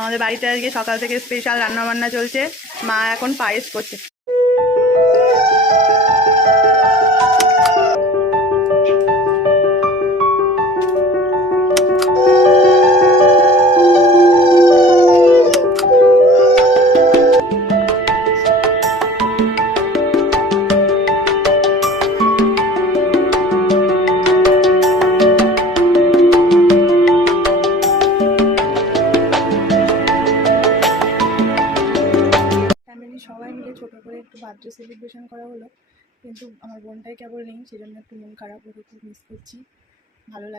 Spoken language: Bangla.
আমাদের বাড়িতে আজকে সকাল থেকে স্পেশাল রান্নাবান্না চলছে। মা এখন পায়েস করছে। সবাই মিলে ছোটো করে একটু বার্থডে সেলিব্রেশন করা হলো, কিন্তু আমার বোনটাই কেবল নেই, সেজন্য একটু মন খারাপ, ওকে খুব মিস করছি। ভালো লাগছে।